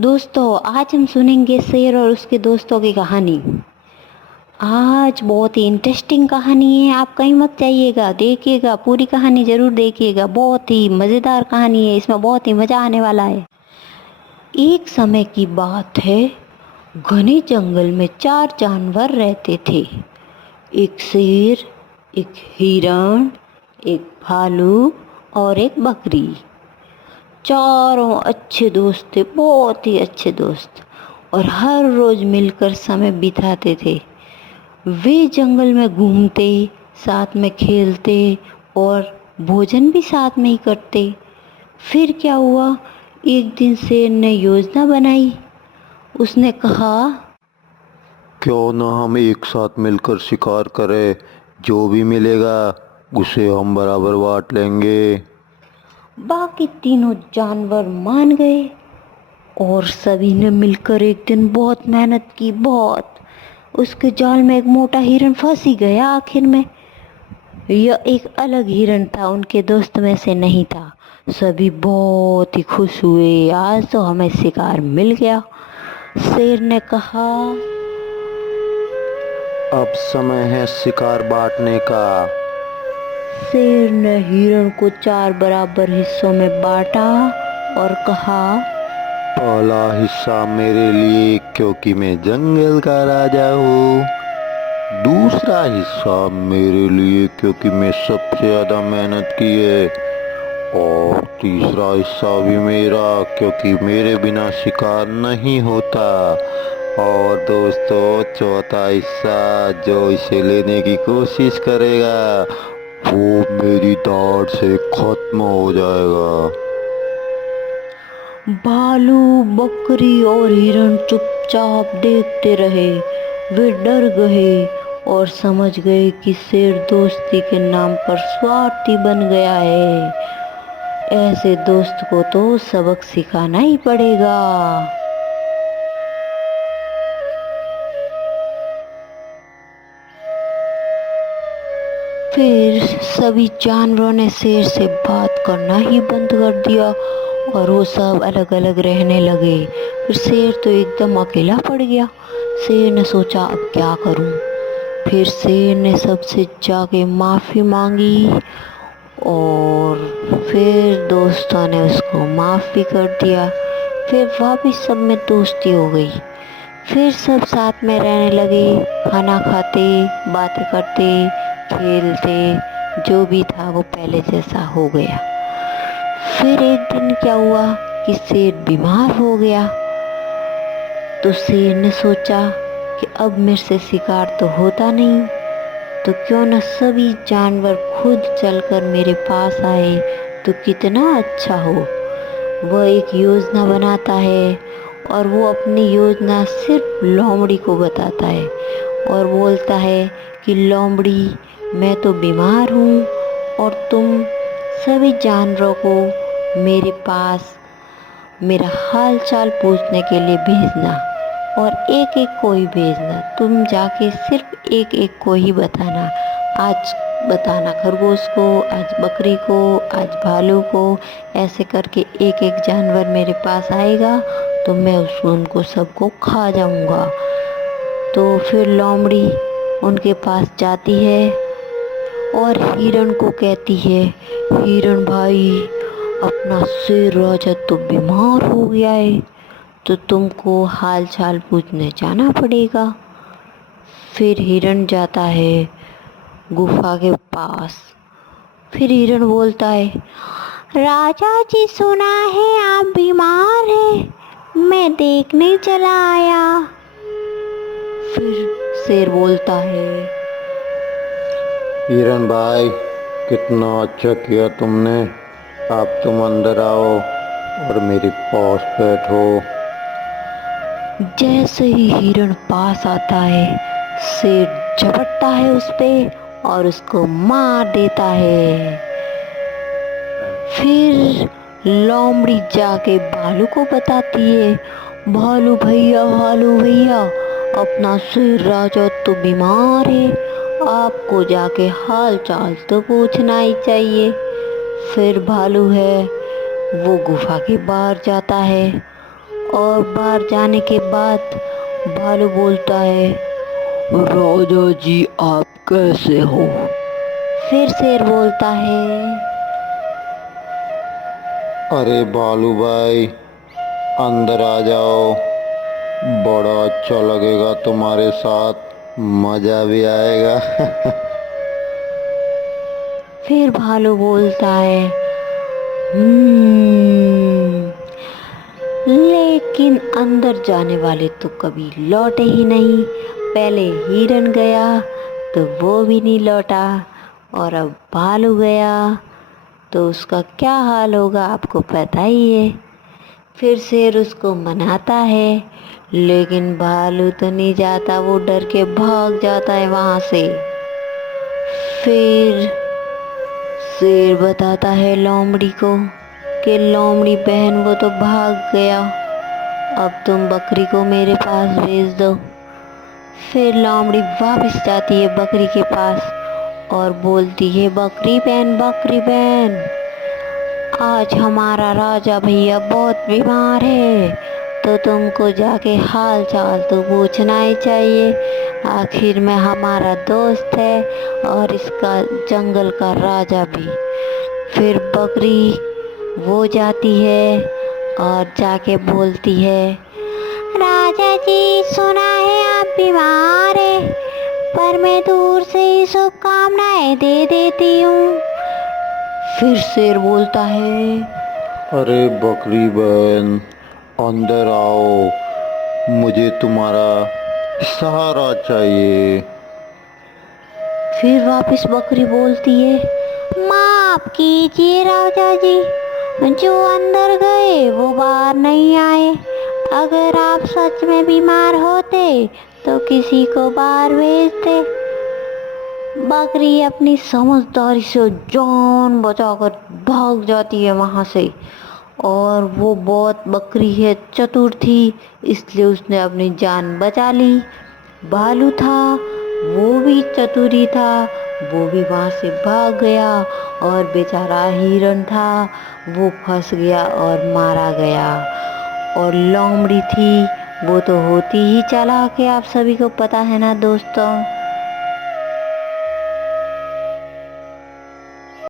दोस्तों, आज हम सुनेंगे शेर और उसके दोस्तों की कहानी। आज बहुत ही इंटरेस्टिंग कहानी है। आप कहीं मत जाइएगा, देखिएगा, पूरी कहानी जरूर देखिएगा। बहुत ही मज़ेदार कहानी है, इसमें बहुत ही मज़ा आने वाला है। एक समय की बात है, घने जंगल में 4 जानवर रहते थे। एक शेर, एक हिरण, एक भालू और एक बकरी। चारों अच्छे दोस्त थे, बहुत ही अच्छे दोस्त, और हर रोज मिलकर समय बिताते थे। वे जंगल में घूमते, साथ में खेलते और भोजन भी साथ में ही करते। फिर क्या हुआ, एक दिन शेर ने योजना बनाई। उसने कहा, क्यों न हम एक साथ मिलकर शिकार करें। जो भी मिलेगा उसे हम बराबर बांट लेंगे। बाकी तीनों जानवर मान गए और सभी ने मिलकर एक दिन बहुत मेहनत की, बहुत। उसके जाल में एक मोटा हिरन फंस ही गया आखिर में। यह एक अलग हिरन था, उनके दोस्त में से नहीं था। सभी बहुत ही खुश हुए, आज तो हमें शिकार मिल गया। शेर ने कहा, अब समय है शिकार बांटने का। शेर ने हिरण को 4 बराबर हिस्सों में बांटा और कहा, पहला हिस्सा मेरे लिए क्योंकि मैं जंगल का राजा हूँ। दूसरा हिस्सा मेरे लिए क्योंकि मैं सबसे ज्यादा मेहनत की है। और तीसरा हिस्सा भी मेरा क्योंकि मेरे बिना शिकार नहीं होता। और दोस्तों, चौथा हिस्सा जो इसे लेने की कोशिश करेगा वो मेरी दाढ़ से खत्म हो जाएगा। भालू, बकरी और हिरण चुपचाप देखते रहे। वे डर गए और समझ गए कि शेर दोस्ती के नाम पर स्वार्थी बन गया है। ऐसे दोस्त को तो सबक सिखाना ही पड़ेगा। फिर सभी जानवरों ने शेर से बात करना ही बंद कर दिया और वो सब अलग अलग रहने लगे। फिर शेर तो एकदम अकेला पड़ गया। शेर ने सोचा, अब क्या करूं। फिर शेर ने सबसे जाके माफ़ी मांगी और फिर दोस्तों ने उसको माफ़ भी कर दिया। फिर वापस सब में दोस्ती हो गई। फिर सब साथ में रहने लगे, खाना खाते, बातें करते, खेलते। जो भी था वो पहले जैसा हो गया। फिर एक दिन क्या हुआ कि शेर बीमार हो गया। तो शेर ने सोचा कि अब मेरे से शिकार तो होता नहीं, तो क्यों न सभी जानवर खुद चलकर मेरे पास आए तो कितना अच्छा हो। वह एक योजना बनाता है और वो अपनी योजना सिर्फ लोमड़ी को बताता है और बोलता है कि लोमड़ी, मैं तो बीमार हूँ और तुम सभी जानवरों को मेरे पास मेरा हाल चाल पूछने के लिए भेजना, और एक एक को ही भेजना। तुम जाके सिर्फ एक एक को ही बताना। आज बताना खरगोश को, आज बकरी को, आज भालू को। ऐसे करके एक एक जानवर मेरे पास आएगा तो मैं उनको सबको खा जाऊंगा। तो फिर लोमड़ी उनके पास जाती है और हिरण को कहती है, हिरण भाई, अपना शेर राजा तो बीमार हो गया है, तो तुमको हाल चाल पूछने जाना पड़ेगा। फिर हिरण जाता है गुफा के पास। फिर हिरण बोलता है, राजा जी, सुना है आप बीमार हैं, मैं देखने चला आया। फिर शेर बोलता है, हिरन भाई, कितना अच्छा किया तुमने। अब तुम अंदर आओ और मेरे पास बैठो। जैसे ही हिरण पास आता है, शेर झपटता है उस पे और उसको मार देता है। फिर लोमड़ी जाके भालू को बताती है, भालू भैया, भालू भैया, अपना शेर राजा तो बीमार है, आपको जाके हाल चाल तो पूछना ही चाहिए। फिर भालू है वो गुफा के बाहर जाता है और बाहर जाने के बाद भालू बोलता है, राजा जी आप कैसे हो? फिर शेर बोलता है, अरे भालू भाई, अंदर आ जाओ, बड़ा अच्छा लगेगा तुम्हारे साथ, मजा भी आएगा। फिर भालू बोलता है, "हम्म, लेकिन अंदर जाने वाले तो कभी लौटे ही नहीं। पहले हिरन गया तो वो भी नहीं लौटा, और अब भालू गया तो उसका क्या हाल होगा आपको पता ही है।" फिर शेर उसको मनाता है, लेकिन भालू तो नहीं जाता, वो डर के भाग जाता है वहां से। फिर शेर बताता है लोमड़ी को कि लोमड़ी बहन वो तो भाग गया, अब तुम बकरी को मेरे पास भेज दो। फिर लोमड़ी वापस जाती है बकरी के पास और बोलती है, बकरी बहन, आज हमारा राजा भैया बहुत बीमार है, तो तुमको जाके हाल चाल तो पूछना ही चाहिए, आखिर में हमारा दोस्त है और इसका जंगल का राजा भी। फिर बकरी वो जाती है और जाके बोलती है, राजा जी सुना है आप बीमार है, पर मैं दूर से ही शुभकामनाएं दे देती हूँ। फिर शेर बोलता है, अरे बकरी बहन, अंदर आओ, मुझे तुम्हारा सहारा चाहिए। फिर वापस बकरी बोलती है, माफ कीजिए राजा जी, जो अंदर गए वो बाहर नहीं आए, अगर आप सच में बीमार होते तो किसी को बाहर भेजते। बकरी अपनी समझदारी से जान बचाकर भाग जाती है वहां से, और वो बहुत बकरी है, चतुर थी, इसलिए उसने अपनी जान बचा ली। भालू था, वो भी चतुरी था, वो भी वहां से भाग गया, और बेचारा हिरन था, वो फंस गया और मारा गया। और लोमड़ी थी, वो तो होती ही चालाक है, आप सभी को पता है ना दोस्तों।